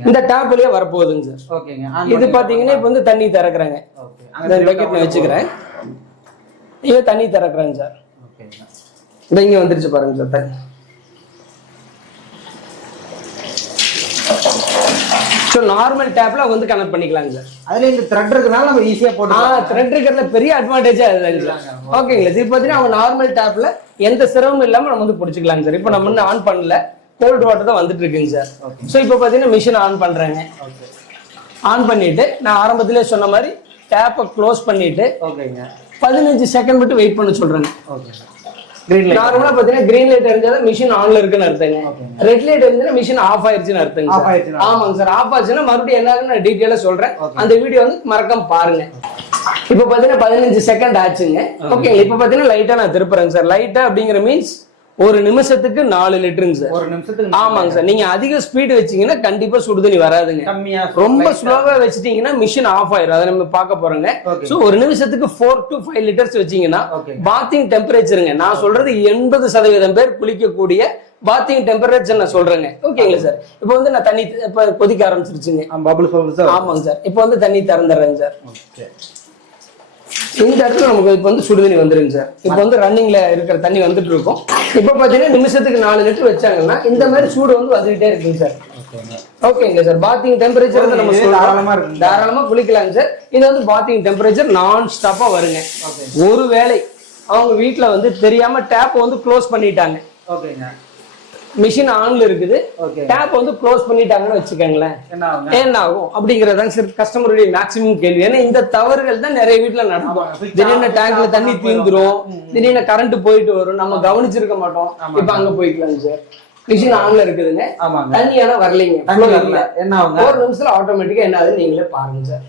இந்த டேப்லயே வரப்போகுதுங்க சார். இது பாத்தீங்கன்னா இப்ப வந்து தண்ணி திறக்குறாங்க. இந்த பக்கெட்ல வச்சுக்கிறேன். இது தண்ணி திறக்குறாங்க சார். இந்த இங்க வந்துருச்சு பாருங்க சார் தண்ணி. ஸோ நார்மல் டேப்ல வந்து கனெக்ட் பண்ணிக்கலாங்க சார். அதுல இந்த த்ரெட் இருக்கனால நம்ம ஈஸியா போட்டு த்ரெட் இருக்கிறதுல பெரிய அட்வான்டேஜா அதுதான். ஓகேங்களா, இப்போ பார்த்தீங்கன்னா அவங்க நார்மல் டேப்ல எந்த சிரமமும் இல்லாம நம்ம வந்து பிடிச்சிக்கலாங்க சார். இப்போ நம்ம இன்னும் ஆன் பண்ணல, கோல்டு வாட்டர் தான் வந்துட்டு இருக்குங்க சார். ஸோ இப்போ பார்த்தீங்கன்னா மிஷின் ஆன் பண்றேங்க. ஆன் பண்ணிட்டு நான் ஆரம்பத்திலே சொன்ன மாதிரி டேப்பை க்ளோஸ் பண்ணிட்டு 15 செகண்ட் மட்டும் வெயிட் பண்ண சொல்றேங்க. நார்மலா பாத்தீங்கன்னா கிரீன் லைட் இருந்தா மிஷின் ஆன்ல இருக்குன்னு அர்த்தங்க. ரெட் லைட் இருந்தா மிஷின் ஆஃப் ஆயிருச்சுன்னு அர்த்தங்க. ஆமாங்க சார். ஆஃப் ஆச்சுன்னா மறுபடியும் என்னன்னு நான் டீடைலா சொல்றேன். அந்த வீடியோ வந்து மறக்காம பாருங்க. இப்ப பாத்தீங்கன்னா 15 செகண்ட் ஆச்சுங்க. ஓகே, இப்ப பாத்தீங்கன்னா லைட்டா நான் திருப்புறேங்க சார். லைட்டா அப்படிங்கிற மீன்ஸ் ஒரு நிமிஷத்துக்கு 4 லிட்டருங்க சார். ஒரு நிமிஷத்துக்கு ஆமாங்க சார். நீங்க அதிக ஸ்பீடு வச்சீங்கன்னா கண்டிப்பா சுடுதண்ணி வராதுங்க. ரொம்ப ஸ்லோவா வச்சிட்டீங்கன்னா மிஷின் ஆஃப் ஆயிரும். அதை நம்ம பார்க்க போறோங்க. சோ ஒரு நிமிஷத்துக்கு 4 to 5 லிட்டர்ஸ் வச்சீங்கன்னா பாத்திங் டெம்பரேச்சருங்க. நான் சொல்றது 80% பேர் குளிக்கக்கூடிய பாத்திங் டெம்பரேச்சர் நான் சொல்றேங்க. ஓகேங்களா சார். இப்போ வந்து நான் தண்ணி இப்ப கொதிக்க ஆரம்பிச்சிருச்சுங்க. ஆமாங்க சார். இப்போ வந்து தண்ணி திறந்துடுறேங்க சார். இந்த இடத்துல நமக்கு இப்போ வந்து சுடுதண்ணி வந்துருங்க சார். இப்போ வந்து ரன்னிங்ல இருக்கிற தண்ணி வந்துட்டு இருக்கும். இப்போ பாத்தீங்கன்னா நிமிஷத்துக்கு 4 லிட்டர் வச்சாங்கன்னா இந்த மாதிரி சூடு வந்து வந்துகிட்டே இருக்குங்க சார். ஓகேங்க சார். பாத்திங் டெம்பரேச்சர் வந்து நம்ம தாராளமா குளிக்கலாங்க சார். இது வந்து பாத்திங் டெம்பரேச்சர் நான் ஸ்டாப்பா வருங்க. ஒருவேளை அவங்க வீட்டுல வந்து தெரியாம டேப் வந்து க்ளோஸ் பண்ணிட்டாங்க, ஓகேங்க, மிஷின் ஆன்ல இருக்குது, டேப் வந்து க்ளோஸ் பண்ணிட்டாங்கன்னு வச்சுக்கோங்களேன், என்ன ஆகும் அப்படிங்கறதாங்க சார் கஸ்டமருடைய மேக்ஸிமம் கேள்வி. ஏன்னா இந்த தவறுகள் தான் நிறைய வீட்டுல நடக்கும். திடீர்னு டேங்க்ல தண்ணி தீர்ந்துரும், திடீர்னு கரண்ட் போயிட்டு வரும், நம்ம கவனிச்சிருக்க மாட்டோம். இப்ப அங்க போய்க்கலாங்க சார். மிஷின் ஆன்ல இருக்குதுங்க, தண்ணி ஆனா வரலைங்க, என்ன ஆகும், ஒரு நிமிஷத்துல ஆட்டோமேட்டிக்கா என்ன ஆகுது நீங்களே பாருங்க சார்.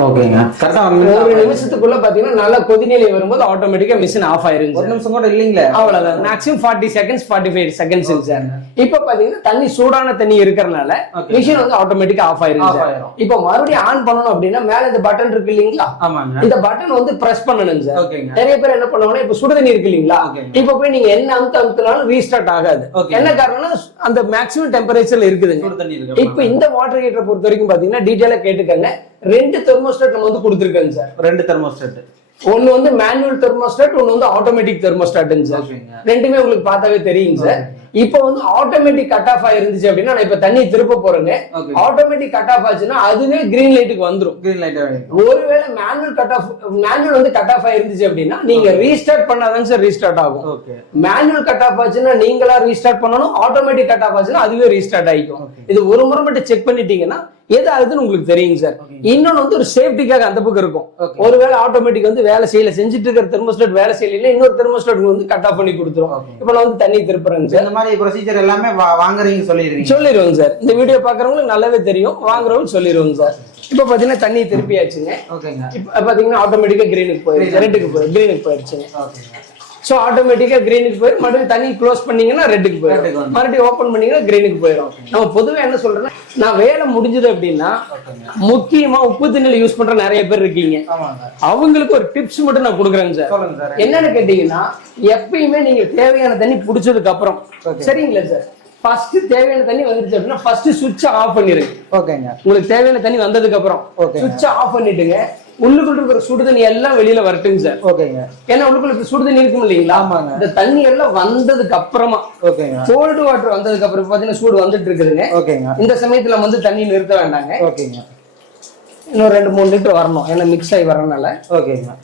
ஓகேங்க, கரெக்டா ஒரு நிமிஷத்துக்குள்ள பாத்தீங்கன்னா நல்லா கொதிநிலை வரும்போது ஆட்டோமேட்டிக்கா மிஷின் ஆஃப் ஆயிருங்க. ஒரு நிமிஷம் கூட இல்லீங்களே, அவ்வளவுதான். Maximum 40 seconds 45 seconds sir. இப்ப பாத்தீங்கன்னா தண்ணி சூடான தண்ணி இருக்கறனால மிஷின் வந்து ஆட்டோமேட்டிக்கா ஆஃப் ஆயிருங்க. இப்ப மறுபடியும் ஆன் பண்ணனும் அப்படின்னா மேல இந்த பட்டன் இருக்கு இல்லீங்களா, இந்த பட்டன் வந்து பிரஸ் பண்ணனுங்க சார். நிறைய பேர் என்ன பண்ணுவாங்கன்னா இப்ப சுடு தண்ணி இருக்கு இல்லீங்களா, இப்ப போய் நீங்க என்ன அமுத்தினாலும் ரீஸ்டார்ட் ஆகாது. என்ன காரணம்னா அந்த மேக்ஸிமம் டெம்பரேச்சர்ல இருக்குதுங்க. இப்ப இந்த வாட்டர் ஹீட்டரை பொறுத்த வரைக்கும் பாத்தீங்கன்னா டீடைலா கேட்டுக்கங்க. 2 தெர்மோஸ்டாட் நம்ம வந்து கொடுத்திருக்கோங்க சார். 2 தெர்மோஸ்டாட், ஒன்னு வந்து மேனுவல் தெர்மோஸ்டாட், ஒன்னு வந்து ஆட்டோமேட்டிக் தெர்மோஸ்டாட்ங்க சார். ரெண்டுமே உங்களுக்கு பார்த்தாவே தெரியுங்க சார். இப்போ வந்து ஆட்டோமேட்டிக் கட் ஆஃப் ஆயிருந்துச்சு அப்படின்னா நான் இப்ப தண்ணி திருப்ப போறேங்க. ஆட்டோமேட்டிக் கட் ஆஃப் ஆச்சுன்னா அதுவே கிரீன் லைட்டுக்கு வந்துரும். Green light. ஒருவேளை மேனுவல் வந்து கட் ஆஃப் ஆயிருந்துச்சு அப்படின்னா நீங்க ரீஸ்டார்ட் பண்ணாதாங்க சார் ரீஸ்டார்ட் ஆகும். மேனுவல் கட் ஆஃப் ஆச்சுன்னா நீங்களா ரீஸ்டார்ட் பண்ணணும், ஆட்டோமேட்டிக் கட் ஆஃப் ஆச்சுன்னா அதுவே ரீஸ்டார்ட் ஆயிக்கும். இது ஒரு முறை மட்டும் செக் பண்ணிட்டீங்கன்னா எது ஆகுதுன்னு உங்களுக்கு தெரியுங்க சார். இன்னொன்னு வந்து ஒரு சேஃப்டிக்காக அந்த பக்கம் இருக்கும். ஒருவேளை ஆட்டோமேட்டிக் வந்து வேலை செய்யல, செஞ்சுட்டு இருக்கிற தெர்மோஸ்டாட் வேலை செய்யல, இன்னொரு தெர்மோஸ்டாட் வந்து கட் ஆஃப் பண்ணி கொடுத்துரும். இப்ப நான் வந்து தண்ணி திருப்புறேங்க சார். இந்த மாதிரி ப்ரொசீஜர் எல்லாமே வாங்குறீங்க சொல்லிடுவோங்க சார். இந்த வீடியோ பாக்குறவங்களுக்கு நல்லாவே தெரியும், வாங்குறவங்க சொல்லிடுவோங்க சார். இப்ப பாத்தீங்கன்னா தண்ணி திருப்பியாச்சுங்க. இப்ப பாத்தீங்கன்னா ஆட்டோமேட்டிக்கா கிரீனுக்கு போயிடுச்சு, ரெட்டுக்கு கிரீனுக்கு போயிடுச்சுங்க. சோ ஆட்டோமேட்டிக்கா கிரீனுக்கு போயிடும். மறுபடியும் தண்ணி க்ளோஸ் பண்ணீங்கன்னா ரெட்டுக்கு போயிடும், மறுபடியும் ஓபன் பண்ணீங்கன்னா கிரீனுக்கு போயிடும். நம்ம பொதுவா என்ன சொல்றேன்னா, நான் வேலை முடிஞ்சது அப்படின்னா முக்கியமா உப்பு தண்ணியில யூஸ் பண்ற நிறைய பேர் இருக்கீங்க, அவங்களுக்கு ஒரு டிப்ஸ் மட்டும் நான் கொடுக்குறேங்க சார். என்னன்னு கேட்டீங்கன்னா, எப்பயுமே நீங்க தேவையான தண்ணி புடிச்சதுக்கு அப்புறம் சரிங்களா சார், ஃபர்ஸ்ட் தேவையான தண்ணி வந்துருச்சு அப்படின்னா ஃபர்ஸ்ட் சுவிட்ச் ஆஃப் பண்ணிருங்க. ஓகேங்க, உங்களுக்கு தேவையான தண்ணி வந்ததுக்கு அப்புறம் சுவிட்ச் ஆஃப் பண்ணிட்டுங்க, உள்ளுக்குள்ள இருக்கிற சுடு தண்ணி எல்லாம் வெளியில வரட்டுங்க சார். ஓகேங்க, ஏன்னா உள்ளுக்குள்ள சுடு தண்ணி இருக்கும் இல்லைங்களா, இந்த தண்ணி எல்லாம் வந்ததுக்கு அப்புறமா கோல்டு வாட்டர் வந்ததுக்கு அப்புறம் பாத்தீங்கன்னா சூடு வந்துட்டு இருக்குதுங்க. ஓகேங்க, இந்த சமயத்துல வந்து தண்ணி நிறுத்த வேண்டாங்க. ஓகேங்க, இன்னும் 2-3 லிட்டர் வரணும், ஏன்னா மிக்ஸ் ஆகி வரனால. ஓகேங்க,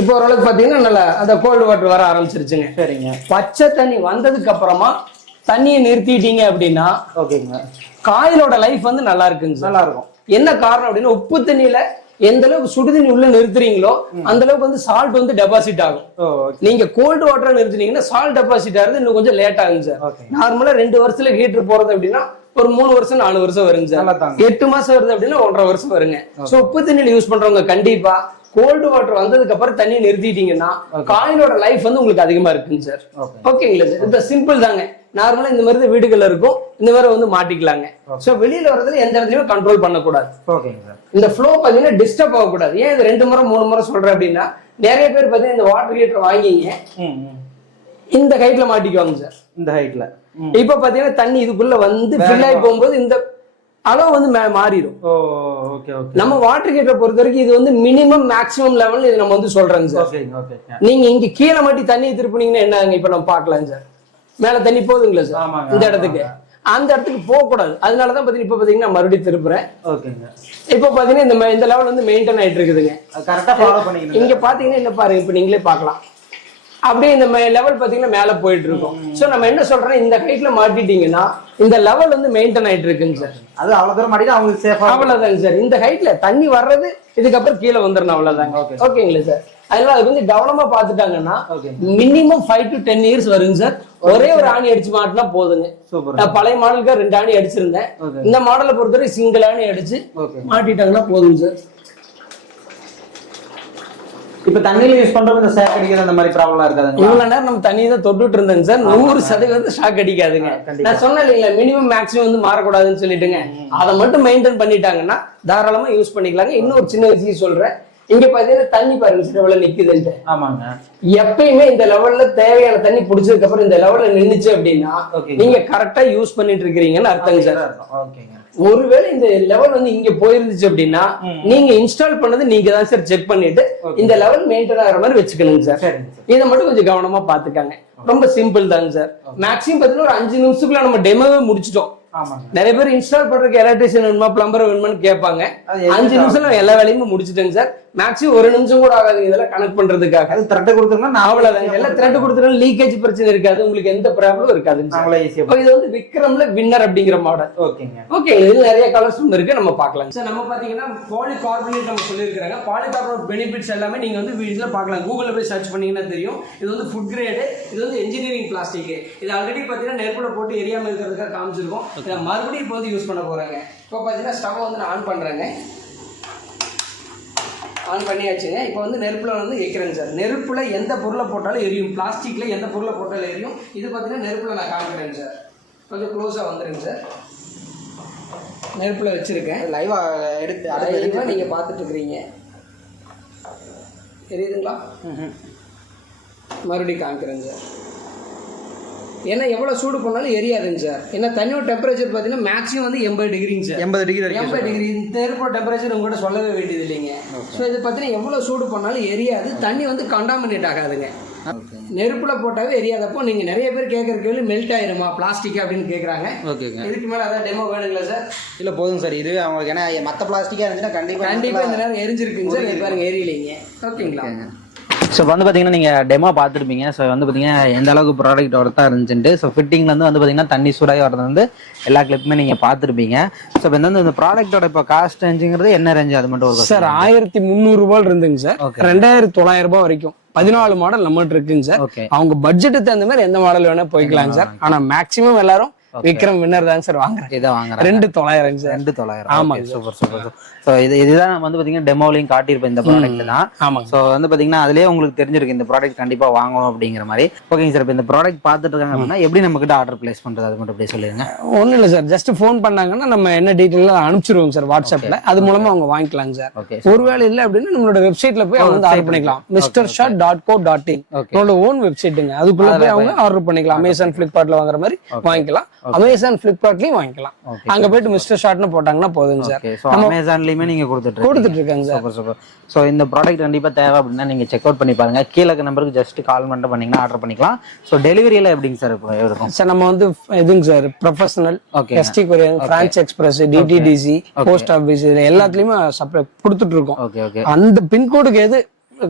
இப்போ ஓரளவுக்கு பாத்தீங்கன்னா நல்லா அந்த கோல்டு வாட்டர் வர ஆரம்பிச்சிருச்சுங்க. சரிங்க, பச்சை தண்ணி வந்ததுக்கு அப்புறமா தண்ணியை நிறுத்திட்டீங்க அப்படின்னா ஓகேங்க, காயிலோட லைஃப் வந்து நல்லா இருக்குங்க, நல்லா இருக்கும். என்ன காரணம் அப்படின்னா, உப்பு தண்ணியில எந்த அளவுக்கு சுடுதண்ணி உள்ள நிறுத்துறீங்களோ அந்த அளவுக்கு வந்து சால்ட் வந்து டெபாசிட் ஆகும். நீங்க கோல்டு வாட்டர் நிறுத்தினீங்கன்னா சால்ட் டெபாசிட் ஆகுது இன்னும் கொஞ்சம் லேட் ஆகுங்க சார். நார்மலா 2 வருஷத்துல ஹீட்டர் போறது அப்படின்னா ஒரு 3 வருஷம் 4 வருஷம் வருங்க சார். 8 மாசம் வருது அப்படின்னா 1.5 வருஷம் வருங்க. சோ உப்பு தண்ணியில யூஸ் பண்றவங்க கண்டிப்பா கோல்டு வாட்டர் வந்ததுக்கு அப்புறம் தண்ணி நிறுத்திட்டீங்கன்னா காயினோட லைஃப் வந்து உங்களுக்கு அதிகமா இருக்குங்க சார். ஓகேங்களா சார், இது சிம்பிள் தாங்க. நார்மலா இந்த மாதிரி வீடுகள்ல இருக்கும், இந்த மாதிரி வந்து மாட்டிக்கலாங்க. சோ வெளியில வரதுல எந்த இடத்துலயுமே கண்ட்ரோல் பண்ணக்கூடாது. ஓகேங்க சார், இந்த ஃப்ளோ பாத்தீங்கன்னா டிஸ்டர்ப் ஆகக்கூடாது. ஏன் இது 2 முறை 3 முறை சொல்றேன் அப்படின்னா, நிறைய பேர் பாத்தீங்கன்னா இந்த வாட்டர் ஹீட்டர் வாங்கிங்க இந்த ஹைட்ல மாட்டிக்குவாங்க சார். இந்த ஹைட்ல இப்ப பாத்தீங்கன்னா தண்ணி இதுக்குள்ள வந்து ஃபில் ஆகி போகும்போது இந்த அளவு வந்து மாறிடும். Okay okay. நம்ம வாட்டர் ஹீட்டரை பொறுத்த வரைக்கும் இது வந்து மினிமம் மேக்ஸிமம் லெவல் இது நம்ம வந்து சொல்றோங்க சார். நீங்க இங்க கீழே மாட்டி தண்ணியை திருப்பினீங்கன்னா என்ன ஆகுங்க? இப்ப நம்ம பாக்கலாம் சார், மேல தண்ணி போகுதுங்களா சார் இந்த இடத்துக்கு, அந்த இடத்துக்கு போக கூடாது. அதனாலதான் பாத்தீங்கன்னா இப்ப பாத்தீங்கன்னா மறுபடியும் திருப்புறேன். இப்ப பாத்தீங்கன்னா இந்த லெவல் வந்து மெயின்டைன் ஆயிட்டு இருக்குதுங்க. கரெக்டா ஃபாலோ பண்ணிக்கணும். இங்க பாத்தீங்கன்னா என்ன பாருங்க, இப்ப நீங்களே பாக்கலாம் அப்படியே இந்த லெவல் பாத்தீங்கன்னா மேல போயிட்டு இருக்கும். சோ நம்ம என்ன சொல்றோம், இந்த ஹைட்ல மாட்டிட்டீங்கன்னா இந்த லெவல் வந்து மெயின்டைன் ஆயிட்டு இருக்குங்க சார். அது அவ்வளவு தூரம் மாட்டினா அவங்களுக்கு சேஃபா அவ்வளவுதாங்க சார். இந்த ஹைட்ல தண்ணி வர்றது இதுக்கப்புறம் கீழே வந்துடணும், அவ்வளவுதாங்க. ஓகேங்களா சார்? அதனால அது கொஞ்சம் கவனமா பாத்துட்டாங்கன்னா மினிமம் 5 to 10 years வருங்க சார். ஒரே ஒரு ஆணி அடிச்சு மாட்டினா போதுங்க. நான் பழைய மாடலுக்கு 2 ஆணி அடிச்சிருந்தேன். இந்த மாடலை பொறுத்தவரை சிங்கிள் ஆணி அடிச்சு மாட்டிட்டாங்கன்னா போதுங்க சார். இப்ப தண்ணியில யூஸ் பண்றது இந்த ஷாக் அடிக்கிறது அந்த மாதிரி ப்ராப்ளம் இருக்காதுங்க. இவ்வளவு நேரம் நம்ம தண்ணியை தான் தொட்டுட்டு இருந்தேங்க சார். 100% ஷாக் அடிக்காதுங்க. நான் சொன்னேன் இல்லைங்களா, மினிமம் மேக்ஸிமம் வந்து மாறக்கூடாதுன்னு சொல்லிட்டுங்க. அதை மட்டும் மெயின்டைன் பண்ணிட்டாங்கன்னா தாராளமா யூஸ் பண்ணிக்கலாங்க. இன்னொரு சின்ன விஷயம் சொல்றேன், இங்க பாத்தீங்கன்னா தண்ணி பாருங்க சார் எவ்வளவு நிக்குதுன்ட்டு. ஆமாங்க. எப்பயுமே இந்த லெவல்ல தேவையான தண்ணி புடிச்சதுக்கு அப்புறம் இந்த லெவல்ல நின்னுச்சு அப்படின்னா நீங்க கரெக்டா யூஸ் பண்ணிட்டு இருக்கிறீங்கன்னு அர்த்தங்க சார். ஒருவேளை இந்த லெவல் வந்து இங்க போயிருந்துச்சு அப்படின்னா நீங்க இன்ஸ்டால் பண்ணது நீங்க தான் சார் செக் பண்ணிட்டு இந்த லெவல் மெயின்டைன் ஆகிற மாதிரி வச்சுக்கணுங்க சார். இதை மட்டும் கொஞ்சம் கவனமா பாத்துக்காங்க. ரொம்ப சிம்பிள் தாங்க சார். மேக்ஸிமம் பாத்தீங்கன்னா ஒரு 5 நிமிஷத்துக்குள்ள நம்ம டெமோவே முடிச்சிட்டோம். நிறைய பேர் இன்ஸ்டால் பண்றதுக்கு எலக்ட்ரிஷியன் வேணுமா பிளம்பர் வேணுமான்னு கேட்பாங்க. 5 நிமிஷம் எல்லா வேலையும் முடிச்சிட்டேங்க சார். மேக்ஸிமம் 1 நிமிஷம் கூட ஆகாது இதெல்லாம் கனெக்ட் பண்றதுக்காக. அது த்ரெட் கொடுத்தோம்னா அவ்வளவுதான். எல்லாம் த்ரெட் கொடுத்தா லீக்கேஜ் பிரச்சனை இருக்காது, உங்களுக்கு எந்த ப்ராப்ளம் இருக்காது. இது வந்து விக்ரம்ல வின்னர் அப்படிங்கிற மாடல். ஓகே, இதுல நிறைய கலர்ஸ் இருக்கு, நம்ம பார்க்கலாம் சார். நம்ம பாத்தீங்கன்னா பாலிகார்பனேட் நம்ம சொல்லியிருக்காங்க. பாலிகார்பனேட் பெனிஃபிட்ஸ் எல்லாமே நீங்க வந்து வீடியோல பார்க்கலாம். கூகுள்ல போய் சர்ச் பண்ணீங்கன்னா தெரியும். இது வந்து ஃபுட் கிரேடு, இது வந்து இன்ஜினியரிங் பிளாஸ்டிக். இது ஆல்ரெடி பாத்தீங்கன்னா நெருப்புல போட்டு எரியாம இருக்கிறதுக்காக காமிச்சிருக்கோம். இதை மறுபடியும் இப்போ வந்து யூஸ் பண்ண போறாங்க. இப்போ பாத்தீங்கன்னா ஸ்டவ் வந்து நான் ஆன் பண்றேங்க. ஆன் பண்ணியாச்சுங்க. இப்போ வந்து நெருப்புல வந்து வைக்கிறேங்க சார். நெருப்புல எந்த பொருளை போட்டாலும் எரியும், பிளாஸ்டிக்ல எந்த பொருளை போட்டாலும் எரியும். இது பார்த்தீங்கன்னா நெருப்புல நான் காமிக்கிறேங்க சார். கொஞ்சம் க்ளோஸாக வந்துருங்க சார். நெருப்புல வச்சிருக்கேன். லைவா எடுத்து நீங்க பார்த்துட்டு இருக்கிறீங்க. தெரியுதுங்களா? மறுபடியும் காமிக்கிறேங்க சார். ஏன்னா எவ்வளவு சூடு பண்ணாலும் எரியாதுங்க சார். ஏன்னா தண்ணியோட டெம்பரேச்சர் பார்த்தீங்கன்னா மேக்ஸிமம் வந்து 80 டிகிரிங்க சார். 80 டிகிரி. இந்த நெருப்போட டெம்பரேச்சர் உங்கள்கிட்ட சொல்லவே வேண்டியது இல்லைங்க. ஸோ இது பார்த்தீங்கன்னா எவ்வளவு சூடு பண்ணாலும் எரியாது. தண்ணி வந்து கண்டாமினேட் ஆகாதுங்க. நெருப்புல போட்டாவே எரியாதப்போ நீங்க நிறைய பேர் கேட்கற கேள்வி மெல்ட் ஆயிருமா பிளாஸ்டிக் அப்படின்னு கேட்கறாங்க. இதுக்கு மேல அதான் டெமோ வேணுங்களா சார்? இல்ல போதும் சார். இதுவே அவங்களுக்கு ஏன்னா மற்ற பிளாஸ்டிக்கா இருந்துச்சுன்னா கண்டிப்பா இந்த நேரம் எரிஞ்சிருக்குங்க சார். இது பாருங்க எரியலைங்க. ஓகேங்களா? ஸோ வந்து பார்த்தீங்கன்னா நீங்கள் டெமோ பார்த்துருப்பீங்க. ஸோ வந்து பார்த்தீங்கன்னா எந்த அளவுக்கு ப்ராடக்ட் ஒர்த்தாக இருந்துச்சுட்டு. ஸோ ஃபிட்டிங்லேருந்து வந்து பார்த்தீங்கன்னா தண்ணி சூடாகி வரது வந்து எல்லா கிளிப்புமே நீங்கள் பார்த்துருப்பீங்க. ஸோ இப்போ வந்து இந்த ப்ராடக்ட்டோட இப்போ காஸ்ட் ரேஞ்சுங்கிறது என்ன ரேஞ்சு அது மட்டும் ஒரு சார் 1300 ரூபாய் இருந்துங்க சார். 2900 ரூபாய் வரைக்கும் 14 மாடல் நம்மகிட்ட இருக்குங்க சார். அவங்க பட்ஜெட்டுக்கு தகுந்த மாதிரி எந்த மாடல் வேணா போய்க்கலாங்க சார். ஆனா மேக்ஸிமம் எல்லாரும் விக்ரம் வின்னர் தான் சார் வாங்குறேன். இதை வாங்குறேன் 2900 சார். 2900. ஆமாங்க. Super super. ஸோ இதுதான் வந்து பார்த்தீங்கன்னா டெமோலையும் காட்டியிருப்பேன் இந்த ப்ராடக்ட் தான். ஆமாங்க. ஸோ வந்து பார்த்தீங்கன்னா அதுலேயே உங்களுக்கு தெரிஞ்சிருக்கு இந்த ப்ராடக்ட் கண்டிப்பாக வாங்கணும் அப்படிங்கிற மாதிரி. ஓகேங்க சார். இப்போ இந்த ப்ராடக்ட் பார்த்துட்டு இருக்காங்க அப்படின்னா எப்படி நம்ம கிட்ட ஆர்டர் பிளேஸ் பண்ணுறது அது மட்டும் அப்படியே சொல்லிடுங்க. ஒன்றும் இல்லை சார், ஜஸ்ட் ஃபோன் பண்ணாங்கன்னா நம்ம என்ன டீட்டெயில் அனுப்பிச்சிருவோம் சார் வாட்ஸ்அப்பில். அது மூலமாக அவங்க வாங்கிக்கலாங்க சார். ஒருவேளை இல்லை அப்படின்னா நம்மளோட வெப்சைட்ல போய் அவங்க வந்து ஆர்டர் பண்ணிக்கலாம். Mr.SHOT.co.in நம்மளோட ஓன் வெப்சைட்டுங்க. அதுக்குள்ள போய் அவங்க ஆர்டர் பண்ணிக்கலாம். அமேசான் ஃபிளிப்கார்ட்ல வாங்குற மாதிரி வாங்கிக்கலாம். அமேசான் ஃபிளிப்கார்ட்லயும் வாங்கிக்கலாம். அங்க போயிட்டு Mr.SHOT போட்டாங்கன்னா போதுங்க சார். அமேசான்லயுமே நீங்க கொடுத்துட்டு இருக்காங்க சார். Super super. ஸோ இந்த ப்ராடக்ட் கண்டிப்பா தேவை அப்படின்னா நீங்க செக் அவுட் பண்ணி பாருங்க. கீழே இருக்க நம்பருக்கு ஜஸ்ட் கால் மட்டும் பண்ணீங்கன்னா ஆர்டர் பண்ணிக்கலாம். ஸோ டெலிவரியில எப்படிங்க சார் இருக்கும் சார்? நம்ம வந்து எதுங்க sir professional ST courier, Franch express, DTDC, post office எல்லாத்துலயுமே சப்ளை கொடுத்துட்டு இருக்கோம். Okay okay. அந்த பின்கோடுக்கு எது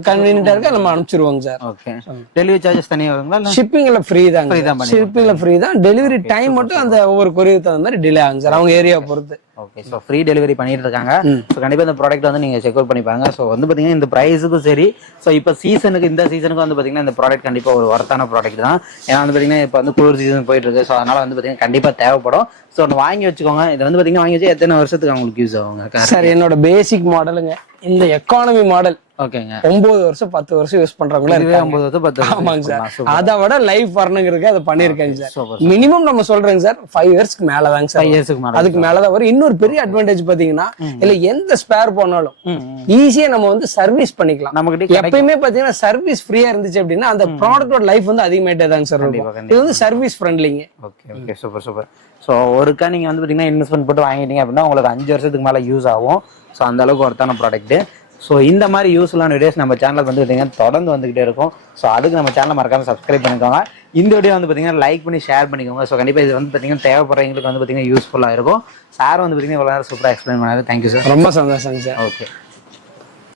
கன்வீனியன்ட்டா இருக்கு நம்ம அனுப்பிச்சிருவோங்க சார். ஓகே. டெலிவரி சார்ஜஸ் தனியா வருங்களா? ஷிப்பிங்ல ஃப்ரீ தான். ஷிப்பிங்ல ஃப்ரீ தான். டெலிவரி டைம் மட்டும் அந்த ஒவ்வொரு கொரியருக்கு தகுந்த மாதிரி டிலே ஆகும் சார், அவங்க ஏரியா பொறுத்து. ஓகே. ஸோ ஃப்ரீ டெலிவரி பண்ணிட்டு இருக்காங்க. ஸோ கண்டிப்பாக இந்த ப்ராடக்ட் வந்து நீங்கள் செக் அவுட் பண்ணி பாருங்க. ஸோ வந்து பார்த்தீங்கன்னா இந்த ப்ரைஸுக்கும் சரி, ஸோ இப்போ சீசனுக்கு இந்த சீசனுக்கு வந்து பார்த்தீங்கன்னா இந்த ப்ராடக்ட் கண்டிப்பாக ஒரு ஒர்த்தான ப்ராடக்ட் தான். ஏன்னா வந்து பார்த்தீங்கன்னா இப்போ வந்து குளிர் சீசன் போயிட்டு இருக்கு. ஸோ அதனால வந்து பார்த்தீங்கன்னா கண்டிப்பாக தேவைப்படும். ஸோ ஒன்று வாங்கி வச்சுக்கோங்க. இது வந்து பார்த்தீங்கன்னா வாங்கி வச்சு எத்தனை வருஷத்துக்கு அவங்களுக்கு யூஸ் ஆகுங்க சார்? என்னோட பேசிக் மாடலுங்க இந்த எக்கானமி மாடல் ஓகேங்க 9 வருஷம் 10 வருஷம் யூஸ் பண்றவங்கள 9 வருஷம் 10 வருஷம் ஆமாங்க சார். அதை விட லைஃப் வரணுங்கிறதுக்கு அதை பண்ணிருக்கேங்க சார். மினிமம் நம்ம சொல்றேங்க சார் 5 இயர்ஸ்க்கு மேலதாங்க சார். 5 இயர்ஸ்க்கு மேல அதுக்கு மேலதான் வரும். இன்னொரு பெரிய அட்வான்டேஜ் பாத்தீங்கன்னா இல்ல எந்த ஸ்பேர் போனாலும் ஈஸியா நம்ம வந்து சர்வீஸ் பண்ணிக்கலாம். நமக்கு எப்பயுமே பாத்தீங்கன்னா சர்வீஸ் ஃப்ரீயா இருந்துச்சு அப்படின்னா அந்த ப்ராடக்டோட லைஃப் வந்து அதிகமாயிட்டே தாங்க சார் இருக்கும். இது வந்து சர்வீஸ் ஃப்ரெண்ட்லிங்க. Okay super super. ஸோ ஒருக்கா நீங்க வந்து பாத்தீங்கன்னா இன்வெஸ்ட்மெண்ட் போட்டு வாங்கிட்டீங்க அப்படின்னா உங்களுக்கு 5 வருஷத்துக்கு மேல யூஸ் ஆகும். ஸோ அந்த அளவுக்கு ஒருத்தான ப்ராடக்ட். ஸோ இந்த மாதிரி யூஸ்ஃபுல்லான வீடியோஸ் நம்ம சேனலில் வந்து பார்த்தீங்கன்னா தொடர்ந்து வந்துகிட்டே இருக்கும். ஸோ அதுக்கு நம்ம சேனலை மறக்காம சப்ஸ்கிரைப் பண்ணிக்கோங்க. இந்த வீடியோ வந்து பார்த்தீங்கன்னா லைக் பண்ணி ஷேர் பண்ணிக்கோங்க. ஸோ கண்டிப்பாக இது வந்து பார்த்தீங்கன்னா தேவைப்படுறவங்களுக்கு வந்து பார்த்தீங்கன்னா யூஸ்ஃபுல்லாக இருக்கும். சார் வந்து பார்த்தீங்கன்னா இவ்வளோ நேரம் சூப்பராக எக்ஸ்பிளைன் பண்ணாரு. Thank you sir. ரொம்ப சந்தோஷம் சார். ஓகே.